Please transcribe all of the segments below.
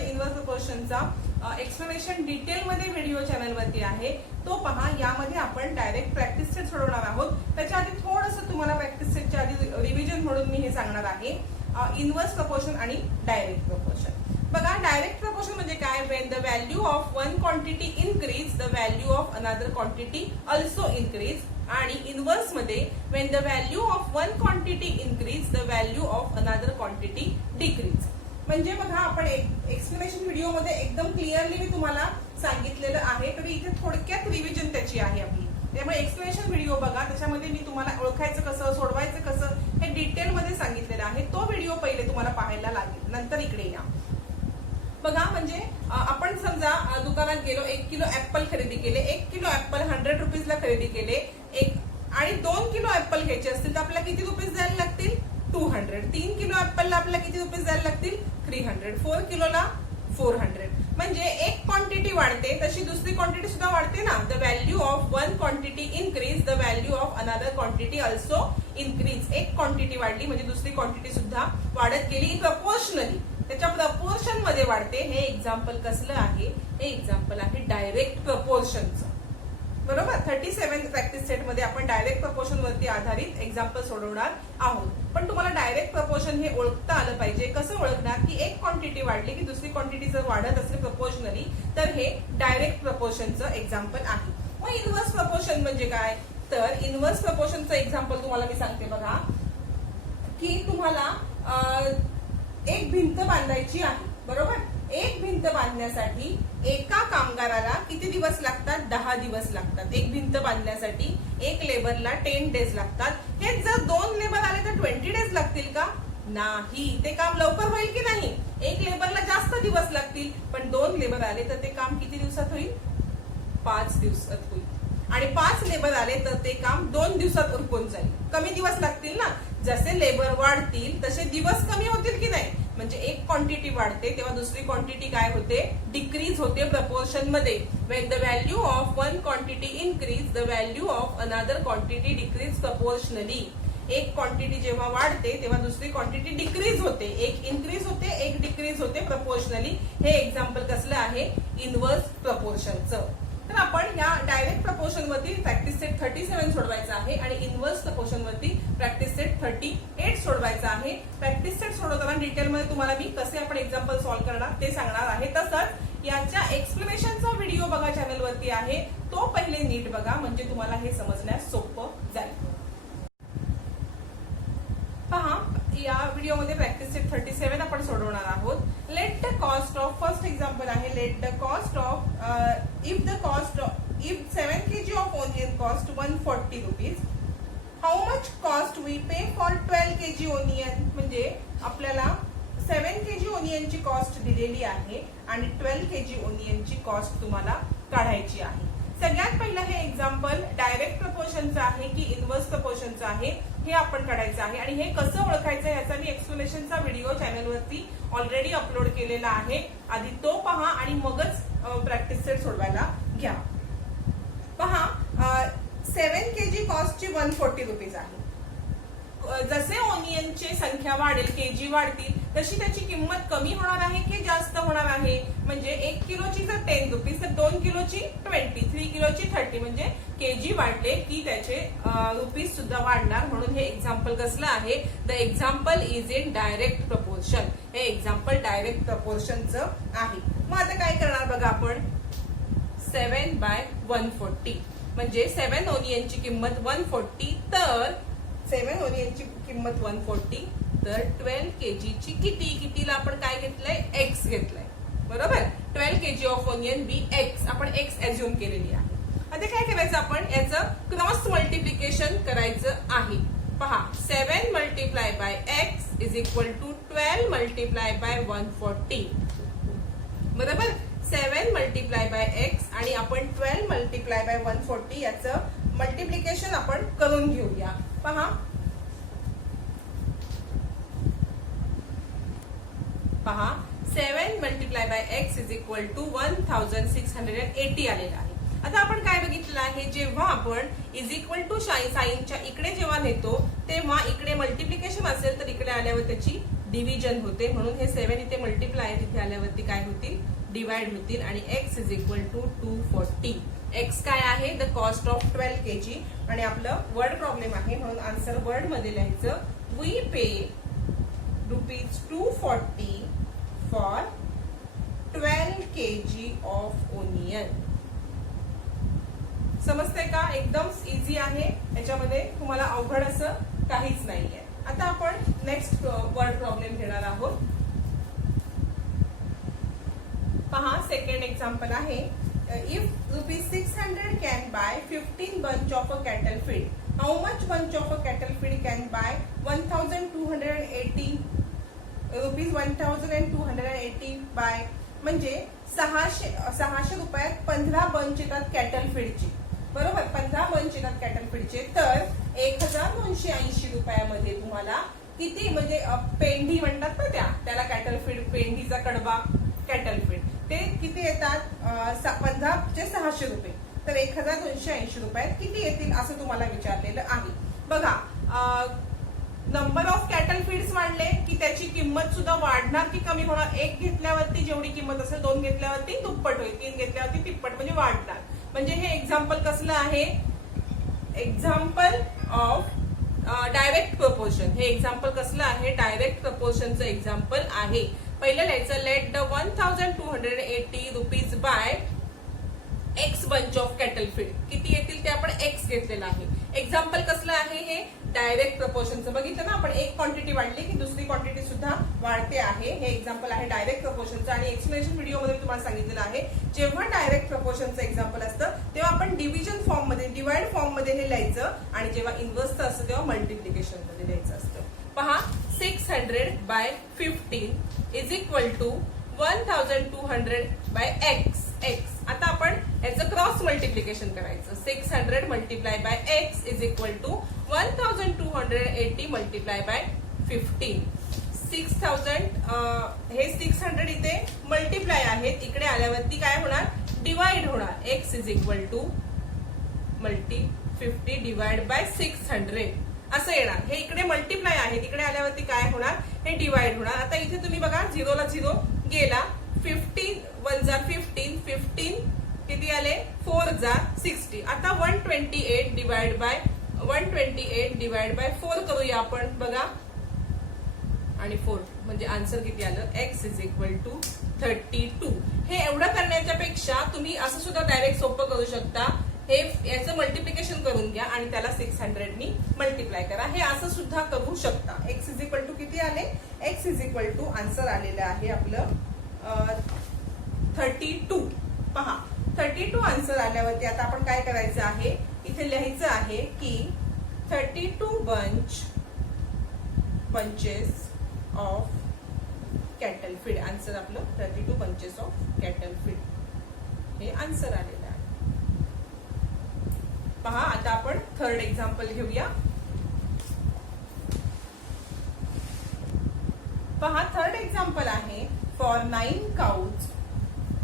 आपल्याकडे inverse प्रपोर्शनचा explanation detail मध्ये video channel वरती आहे, तो पहा. यामध्ये आपण डायरेक्ट प्रॅक्टिस सेट सोडवणार आहोत. त्याच्या आधी थोडंसं तुम्हाला प्रॅक्टिस सेटच्या आधी रिव्हिजन म्हणून मी हे सांगणार आहे. इनवर्स प्रपोर्शन आणि डायरेक्ट प्रपोर्शन. बघा, डायरेक्ट प्रपोर्शन म्हणजे काय? When the value of one quantity increase the value of another quantity also increase. आणि इनवर्स मध्ये when the value of one quantity increase the value of another quantity decrease. म्हणजे बघा, आपण explanation video मध्ये एकदम clearly मी तुम्हाला सांगितलेलं आहे, तरी इथे थोडक्यात रिव्हिजन त्याची आहे आपली. त्यामुळे एक्सप्लेनेशन व्हिडिओ बघा, त्याच्यामध्ये मी तुम्हाला ओळखायचं कसं, सोडवायचं कसं हे डिटेल मध्ये सांगितलेलं आहे. तो व्हिडिओ पहिले तुम्हाला पाहायला लागेल, नंतर इकडे या. बघा, म्हणजे आपण समजा दुकानात गेलो, 1 किलो ऍपल खरेदी केले. 1 किलो ऍपल 100 रुपीजला खरेदी केले आणि 2 किलो ऍपल घ्यायचे असतील तर आपल्याला किती रुपीज द्यायला लागतील? 200. 3 किलो ऍपलला आपल्याला किती रुपीज द्यायला लागतील? 300. 4 किलोला 400. म्हणजे एक क्वांटिटी वाढते तशी दुसरी क्वांटिटी सुद्धा वाढते ना. The value of one quantity increase the value of another quantity also increase. एक क्वांटिटी वाढली म्हणजे दुसरी क्वांटिटी सुद्धा वाढत गेली प्रपोर्शनली, त्याच्या प्रपोर्शन मध्ये वाढते. हे एक्झाम्पल कसलं आहे? हे एक्झाम्पल आहे डायरेक्ट प्रपोर्शनचं. बरोबर. 37 प्रॅक्टिस सेट मध्ये आपण डायरेक्ट प्रपोर्शन वरती आधारित एक्झाम्पल सोडवणार आहोत. पण तुम्हाला डायरेक्ट प्रपोर्शन हे ओळखता आलं पाहिजे. कसं ओळखणार? की एक क्वांटिटी वाढली की दुसरी क्वांटिटी जर वाढत असेल प्रपोर्शनली तर हे डायरेक्ट प्रपोर्शनचं एक्झाम्पल आहे. मग इनवर्स प्रपोर्शन म्हणजे काय? तर इनवर्स प्रपोर्शनचं एक्झाम्पल तुम्हाला मी सांगते बघा, की तुम्हाला एक भिंत बांधायची आहे. बरोबर. एक भिंत बांधण्यासाठी एका कामगाराला किती दिवस लागतात? 10 दिवस लागतात. एक भिंत बांधण्यासाठी एक लेबरला 10 डेज लागतात. हे जर 2 लेबर आले तर 20 डेज लागतील का? नाही. ते काम लवकर होईल की नाही? एक लेबरला जास्त दिवस लागतील, पण 2 लेबर आले तर ते काम किती दिवसात होईल? 5 दिवसात होईल. आणि 5 लेबर आले तर ते काम 2 दिवसात उरकून जाईल. कमी दिवस लागतील ना. जसे लेबर वाढतील तसे दिवस कमी होतील की नाही? म्हणजे एक क्वांटिटी वाढते तेव्हा दुसरी क्वांटिटी काय होते? डिक्रीज होते प्रपोर्शन मध्ये. When the value of one quantity increase the value of another quantity decrease proportionally. एक क्वांटिटी जेव्हा वाढते तेव्हा दुसरी क्वांटिटी डिक्रीज होते. एक इनक्रीज होते, एक डिक्रीज होते प्रपोर्शनली. हे एक्झाम्पल कसलं आहे? इनवर्स प्रपोर्शनचं. तर आपण या डायरेक्ट प्रपोर्शन वरती प्रॅक्टिस सेट 37 सोडवायचा आहे आणि इनवर्स प्रपोर्शन वरती प्रॅक्टिस सेट 38 सोडवायचा आहे. प्रॅक्टिस सेट सोडवताना डिटेलमध्ये तुम्हाला मी कसे आपण एक्झाम्पल सॉल्व्ह करणार ते सांगणार आहे. तसंच याच्या एक्सप्लेनेशनचा व्हिडिओ बघा चॅनल वरती आहे, तो पहिले नीट बघा, म्हणजे तुम्हाला हे समजण्यास सोपं जाईल. पहा, या व्हिडिओमध्ये प्रॅक्टिस सेट 37 आपण सोडवणार आहोत. Let the cost of, first example आहे, let the cost of if 7 kg of onion cost 140 rupees, how much cost we pay for 12 kg onion. म्हणजे आपल्याला 7 kg ओनियनची कॉस्ट दिलेली आहे आणि 12 kg ओनियनची कॉस्ट तुम्हाला काढायची आहे. सगळ्यात पहिलं हे एक्झाम्पल डायरेक्ट प्रपोर्शनचं आहे की इनवर्स प्रपोर्शनचं आहे हे आपण काढायचं आहे. आणि हे कसं ओळखायचं याचा मी एक्सप्लेनेशनचा व्हिडिओ चॅनलवरती ऑलरेडी अपलोड केलेला आहे. आधी तो पहा आणि मगच प्रॅक्टिस सेट सोडवायला घ्या. पहा, 7 kg कॉस्टची 140 रुपीज आहे. जसे ओनियनची संख्या वाढेल, केजी वाढतील, तशी त्याची किंमत कमी होणार आहे की जास्त होणार आहे? म्हणजे 1 किलोची जर 10 रुपीज तर 2 किलोची 20, 3 किलोची 30. म्हणजे केजी वाढले की त्याचे रुपीज सुद्धा वाढणार. म्हणून हे एक्झाम्पल कसलं आहे? The example is in direct proportion. हे एक्झाम्पल डायरेक्ट प्रपोर्शनचं आहे. मग आता काय करणार बघा आपण? 7/140 म्हणजे 7 ओनियनची किंमत 140, तर 7 ओनियनची किंमत 140, तर 12 kg ची कितीला आपण काय घेतलंय? X घेतलंय. बरोबर. 12 kg of onion be X, आपण X अज्युम केलेली आहे. आता काय करायचं? आपण याचं क्रॉस मल्टिप्लिकेशन करायचं आहे. पहा, 7 multiply by X is equal to 12 multiply by 140. बरोबर. 7 मल्टिप्लाय बाय X आणि आपण 12 मल्टिप्लाय बाय 140 याचं मल्टिप्लिकेशन आपण करून घेऊया. पहा, पहा 7 multiply by X is equal to 1680 आलेला आहे. आता आपण काय बघितलं आहे? जेव्हा आपण इज इक्वल टू साइनच्या इकडे जेव्हा नेतो तेव्हा इकडे मल्टिप्लिकेशन असेल तर इकडे आल्यावर त्याची डिव्हिजन होते, म्हणून हे 7 इथे मल्टिप्लाय आहे, तिथे आल्यावरती काय होतील, डिवाइड होतील आणि x is equal to 240. x काय आहे, द कॉस्ट ऑफ 12 kg आणि आपलं वर्ड प्रॉब्लेम आहे म्हणून आन्सर वर्ड मध्ये लिहायचं, we pay ₹240 for 12 kg of onion. समजते का, एकदम इझी आहे, याच्यामध्ये तुम्हाला अवघड असं काहीच नाहीये. आता आपण नेक्स्ट वर्ड प्रॉब्लेम घेणार आहोत. पहा, सेकंड एक्झाम्पल आहे, if ₹600 can buy 15 bunch of a cattle feed, how much bunch of a cattle feed can buy 1280 rupees 1280 bye, म्हणजे 600 रुपयात 15 बंच येतात कॅटल फीडची, बरोबर, 15 बंच येतात कॅटल फीडचे, तर 1280 रुपयामध्ये तुम्हाला किती, म्हणजे पेंढी म्हणतात ना त्याला कॅटल फीड, पेंढीचा कडबा कॅटल फीड, ते किती येतात, 15 चे 600 रुपये, तर 1280 रुपयात किती येतील असं तुम्हाला विचारलेलं आहे. बघा, नंबर ऑफ कॅटल फीड्स वाढले की त्याची किंमत सुद्धा वाढणार की कमी होणार. 1 घेतल्यावरती जेवढी किंमत असेल 2 घेतल्यावरती दुप्पट होईल, 3 घेतल्यावरती तिप्पट, म्हणजे वाढणार. म्हणजे हे एक्झाम्पल कसलं आहे, एक्झाम्पल ऑफ डायरेक्ट प्रपोर्शन. हे एक्झाम्पल कसलं आहे, डायरेक्ट प्रपोर्शनचं एक्झाम्पल आहे. पहिलं लिहायचं, let the 1280 rupees by X bunch of cattle feed, किती येतील ते आपण एक्स घेतलेलं आहे. एक्झाम्पल कसलं आहे, हे डायरेक्ट प्रपोर्शनचं. बघितलं ना आपण, एक क्वांटिटी वाढली की दुसरी क्वांटिटी सुद्धा वाढते आहे. हे एक्झाम्पल आहे डायरेक्ट प्रपोर्शनचं आणि एक्सप्लेनेशन व्हिडिओमध्ये तुम्हाला सांगितलेलं आहे, जेव्हा डायरेक्ट प्रपोर्शनचं एक्झाम्पल असतं तेव्हा आपण डिव्हिजन फॉर्म मध्ये, डिवाइड फॉर्म मध्ये हे लिहायचं आणि जेव्हा इन्व्हर्सचं असतं तेव्हा मल्टिप्लिकेशन मध्ये लिहायचं असतं. पहा, 600 by 15 is equal to 1200 by X. आता आपण याचं क्रॉस मल्टिप्लिकेशन करायचं. 600 multiply by X is equal to 1280 multiply by 15. 6000 हे 600 इथे मल्टिप्लाय आहेत, इकडे आल्यावरती काय होणार, डिवाइड होणार. X is equal to 50 divide by 600 असं येणार. हे इकडे मल्टिप्लाय आहे, तिकडे आल्यावरती काय होणार, हे डिवाइड होणार. आता इथे तुम्ही बघा, 0 ला 0 गेला, 15 1 जा 15, 15 किती आले, 4 जा 60. आता 128 डिवाइड बाय 4 करूया आपण, बघा, आणि 4 म्हणजे आन्सर किती आलं, x इज इक्वल टू 32. हे एवढं करण्याच्या पेक्षा तुम्ही असं सुद्धा डायरेक्ट सोपं करू शकता. हे याचं मल्टिप्लिकेशन करून घ्या आणि त्याला 600 नी मल्टिप्लाय करा. हे असं सुद्धा करू शकता. x इज इक्वल टू किती आले, x is equal to answer आलेलं आहे आपलं 32. पहा, 32 आन्सर आल्यावरती आता आपण काय करायचं आहे, इथे लिहायचं आहे की 32 bunches of cattle feed. Answer आपलं 32 bunches ऑफ कॅटल फीड हे आन्सर आलेलं आहे. पहा, आता आपण थर्ड एक्झाम्पल घेऊया. पहा, थर्ड एक्झाम्पल आहे, for 9 cows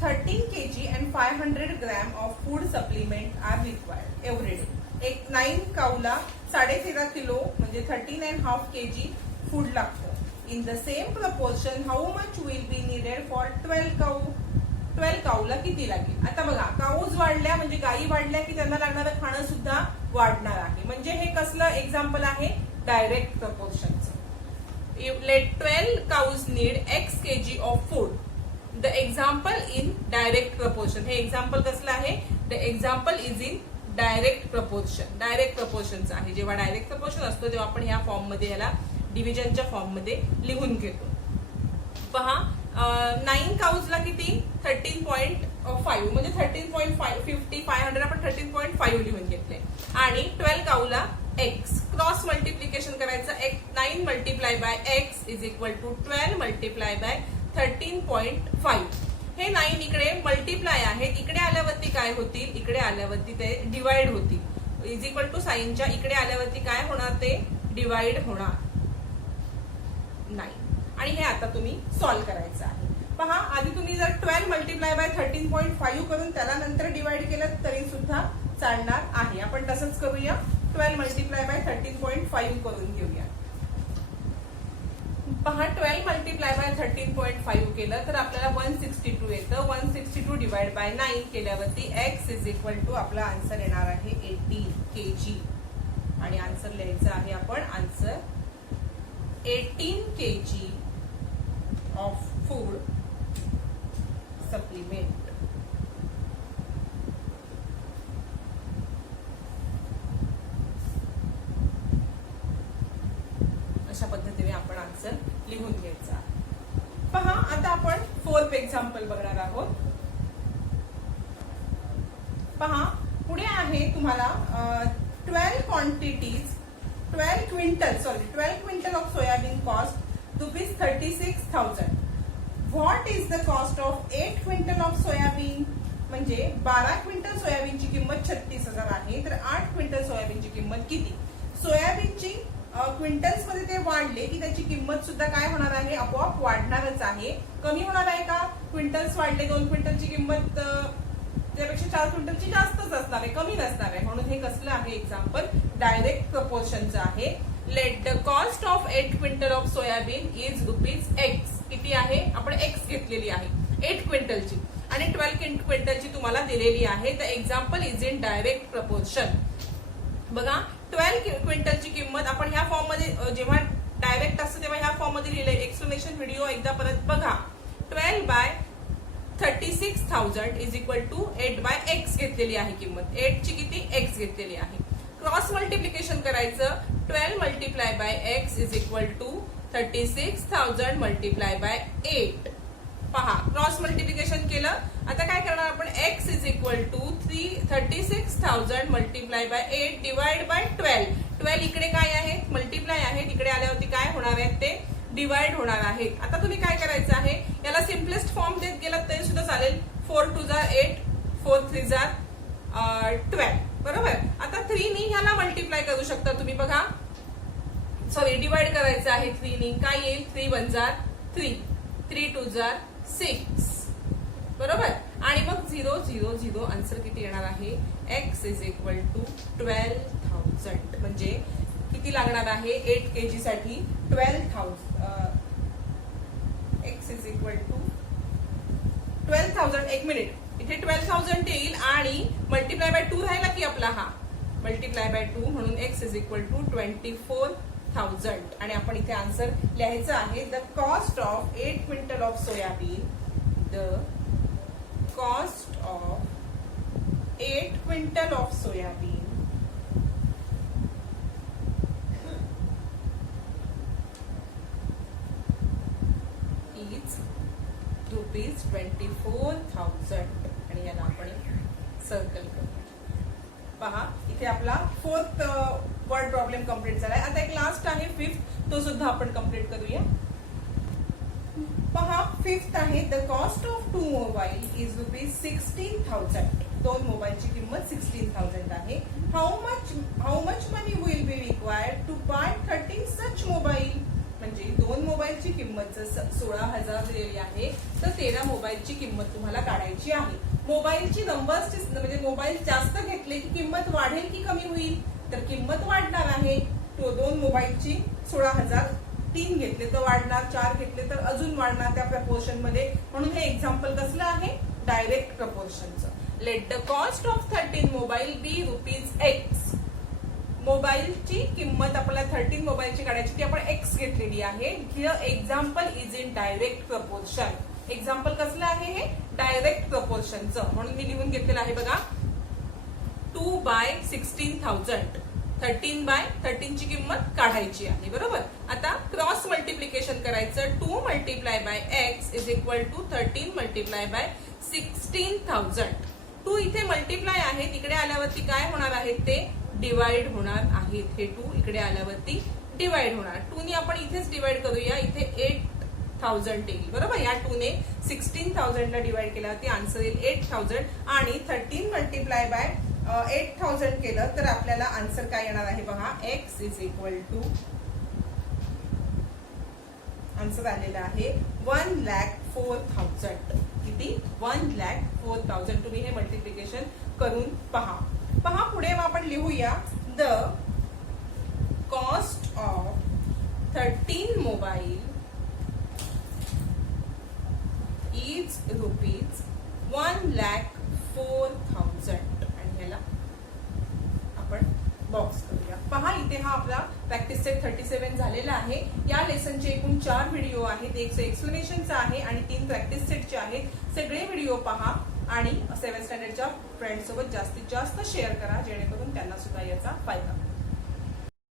13 kg and 500 gram of food supplement are required every day. एक 9 काऊला 13.5 किलो म्हणजे 13.5 kg फूड लागतं. In the same proportion how much will be needed for 12 काऊ. 12 काऊला किती लागेल. आता बघा, काऊज वाढल्या म्हणजे गायी वाढल्या की त्यांना लागणारं खाणं सुद्धा वाढणार आहे. म्हणजे हे कसलं एक्झाम्पल आहे, डायरेक्ट प्रपोर्शनचं. Let 12 cows need x kg of food. The example in direct proportion. हे एक्झाम्पल कसलं आहे, the example is in direct proportion. Direct प्रपोर्शनचं आहे. जेव्हा डायरेक्ट प्रपोर्शन असतो तेव्हा आपण ह्या फॉर्म मध्ये, याला डिव्हिजनच्या फॉर्म मध्ये लिहून घेतो. पहा, 9 काऊजला किती, 13.5 म्हणजे 13.50 500 आपण 13.5 लिहून घेतले आणि 12 काऊला x. क्रॉस मल्टिप्लिकेशन करायचं. 9 multiply by x is equal to 12 multiply by 13.5. हे 9 इकडे मल्टिप्लाय आहेत, इकडे आल्यावरती काय होतील, इकडे आल्यावरती ते डिवाइड होतील. इज इक्वल टू साइनच्या इकडे आल्यावरती काय होणार, ते डिवाइड होणार नाही. आणि हे आता तुम्ही सॉल्व्ह करायचं आहे. पहा, आधी तुम्ही जर 12 मल्टिप्लाय बाय 13.5 करून त्याला नंतर डिवाइड केलं तरी सुद्धा चालणार आहे. आपण तसंच करूया, 12 मल्टिप्लाय बाय 13.5 करून घेऊया. पहा 12 मल्टिप्लाय बाय 13.5 केलं तर आपल्याला 162 येतं. 162 डिवाइड बाय 9 केल्यावरती x इज इक्वल टू आपला आन्सर येणार आहे 18 kg. आणि आन्सर लिहायचं आहे आपण answer 18 kg of food supplement. अशा पद्धतीने आपण आन्सर लिहून घ्यायचा. पहा आता आपण फोर्थ एक्झाम्पल बघणार आहोत. पहा पुढे आहे तुम्हाला 12 quintal of soybean cost ₹36,000. What is the cost of 8 quintal of soybean. म्हणजे 12 क्विंटल सोयाबीनची किंमत 36,000 आहे, तर 8 क्विंटल सोयाबीनची किंमत किती. सोयाबीनची क्विंटल्स मध्ये ते वाढले की त्याची किंमत सुद्धा काय होणार आहे, आपोआप वाढणारच आहे. कमी होणार आहे का. क्विंटल्स वाढले, 2 क्विंटलची किंमत त्यापेक्षा 4 क्विंटलची जास्तच असणार आहे, कमी नसणार आहे. म्हणून हे कसलं आहे एक्झाम्पल, डायरेक्ट प्रपोर्शनचं आहे. Let the cost of 8 quintal of soybean is ₹x. किती आहे, आपण x घेतलेली आहे 8 क्विंटलची आणि 12 क्विंटलची तुम्हाला दिलेली आहे. The example is in direct proportion. बघा 12 क्विंटलची किंमत आपण ह्या फॉर्म मध्ये, जेव्हा डायरेक्ट असतं तेव्हा ह्या फॉर्म मध्ये लिहिलंय. एक्सप्लेनेशन व्हिडिओ एकदा परत बघा. 12 by 36,000 is equal to 8 by x घेतलेली आहे किंमत. 8 ची किती, x घेतलेली आहे. क्रॉस मल्टिप्लिकेशन करायचं. 12 multiply by x is equal to 36,000 multiply by 8. पहा क्रॉस मल्टिप्लिकेशन केलं. आता काय करणार आपण, x is equal to 36,000 multiply by 8 divide by 12. 12 इकडे काय आहे, मल्टिप्लाय आहे, तिकडे आल्यावरती काय होणार आहे, ते डिवाइड होणार आहे. आता तुम्ही काय करायचं आहे, याला सिम्पलेस्ट फॉर्म देत गेलात तरी सुद्धा चालेल. 4 2 जा 8, 4 3 जा 12. बरोबर. आता 3 नी ह्याला मल्टिप्लाय करू शकता तुम्ही. बघा सॉरी, डिवाइड करायचं आहे 3 नी. काय येईल, 3 1 जा 3, 3 2 जा 6. बरोबर. आणि मग 0 0 0 आन्सर किती येणार आहे, x इज इक्वल टू 12,000. म्हणजे किती लागणार आहे 8 kg साठी 12,000. x is equal to 12,000. एक मिनिट, इथे 12,000 येईल आणि मल्टिप्लाय बाय 2 राहिला की आपला हा मल्टिप्लाय बाय 2, म्हणून x इज इक्वल टू 24,000. आणि आपण इथे आन्सर लिहायचं आहे. The cost of 8 quintal of soybean. The cost of 8 quintal of soybean is ₹24,000. आणि याला आपण सर्कल करू. पहा इथे आपला फोर्थ वर्ड प्रॉब्लेम कम्प्लीट झालाय. आता एक लास्ट आहे 5th, तो सुद्धा आपण कम्प्लीट करूया. पहा 5th आहे. The cost of 2 mobile is ₹16,000. 2 मोबाईलची किंमत 16,000 आहे. How much money will be required to buy 13 such mobile. म्हणजे 2 मोबाईलची किंमत जर 16,000 दिलेली आहे, तर 13 मोबाईलची किंमत तुम्हाला काढायची आहे. मोबाईलची नंबर्सची, म्हणजे मोबाईल जास्त घेतले की किंमत वाढेल की कमी होईल, तर किंमत वाढणार आहे. 2 मोबाईलची 16,000, 3 घेतले तर वाढणार, 4 घेतले तर अजून वाढणार त्या प्रपोर्शन मध्ये. म्हणून हे एक्झाम्पल कसलं आहे, डायरेक्ट प्रपोर्शनचं. Let the cost of 13 mobile be ₹x. मोबाईलची किंमत आपल्याला 13 मोबाईलची काढायची, ती आपण x घेतलेली आहे. Here example is in direct proportion. Example कसलं आहे, हे डायरेक्ट प्रपोर्शनचं. म्हणून मी लिहून घेतलेलं आहे बघा. 2 बाय 16,000. 13 बाय 13 ची किंमत काढायची आहे. बरोबर. आता क्रॉस मल्टिप्लिकेशन करायचं. 2 multiply by x is equal to 13 multiply by 16,000. 2 इथे मल्टिप्लाय आहे, तिकडे आल्यावरती काय होणार आहे, ते डिवाइड होणार आहेत. हे 2 इकडे आल्यावरती डिवाइड होणार. 2 ने आपण इथेच डिवाइड करूया. इथे 8,000 येईल. बरोबर. या 2 ने 16,000 ला डिवाइड केल्यावरती आन्सर येईल 8,000. आणि 13 मल्टिप्लाय बाय 8,000 केलं तर आपल्याला आन्सर काय येणार आहे बघा. x is equal to, answer आलेला आहे 1,04,000. किती, 1,04,000. तुम्ही हे मल्टिप्लिकेशन करून पहा. पहा पुढे आपण लिहूया. The cost of 13 mobile rupees 1,04,000 आणि ह्याला आपण बॉक्स करूया. पहा इथे हा आपला प्रॅक्टिस सेट 37 झालेला आहे. या लेसनचे एकूण 4 व्हिडिओ आहेत. एक एक्सप्लेनेशनचा आहे आणि 3 प्रॅक्टिस सेटचे आहेत. सगळे व्हिडिओ पहा आणि 7th स्टँडर्डच्या फ्रेंड सोबत जास्तीत जास्त शेअर करा जेणेकरून त्यांना सुद्धा याचा फायदा